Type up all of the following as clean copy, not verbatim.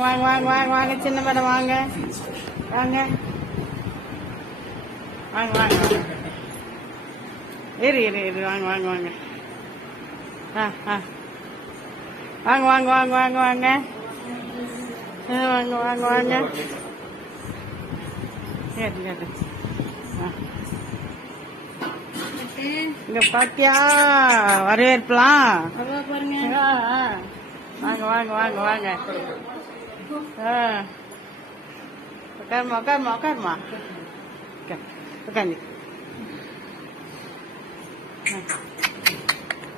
வாங்க வாங்க வாங்க வாங்க சின்ன மேடம் வாங்க வாங்க வாங்க வாங்க இரு இரு இரு வாங்க வாங்க வாங்க வாங்க வாங்க வாங்க வாங்க வாங்க வாங்க வாங்க வாங்க கேட்டு கேட்டு இங்க பாத்தியா வரவேற்பலாம் பாருங்க வாங்க வாங்க வாங்க வாங்க உட்காருமா உட்காருமா உட்காருமா உட்காந்து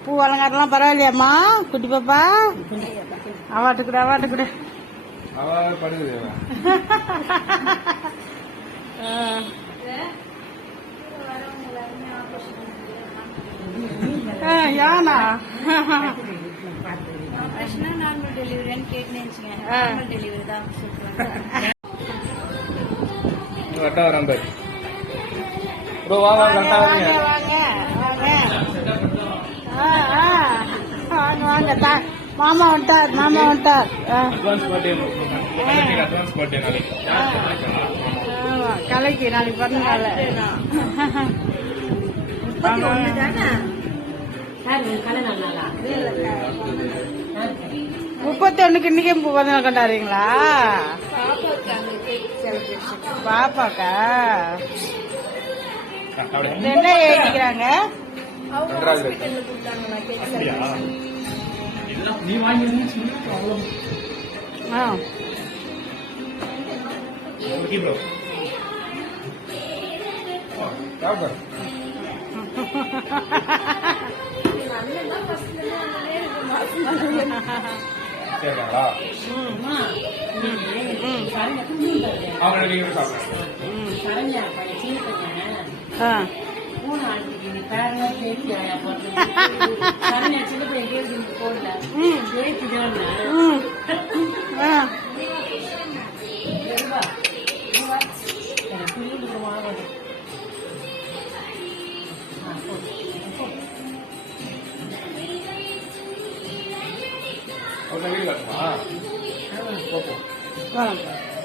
பூ அலங்காரம்லாம் பரவாயில்லையாம்மா குட்டி பாப்பா அவாட்டு கூட அவாட்டு கூட யானா நார்மல் டெலிவரின்னு கேட்டுனேன் நார்மல் டெலிவரி தான் சொல்றாங்க வாங்க மாமா வந்துட்டார் மாமா வந்துட்டார் கலைக்கு நாளைக்கு பிறந்தநாள் 31க்கு இன்னைக்கே பிறந்தநாள் கொண்டாடுறீங்களா பாப்பாக்கா என்ன எழுதிக்கிறாங்க Vamos.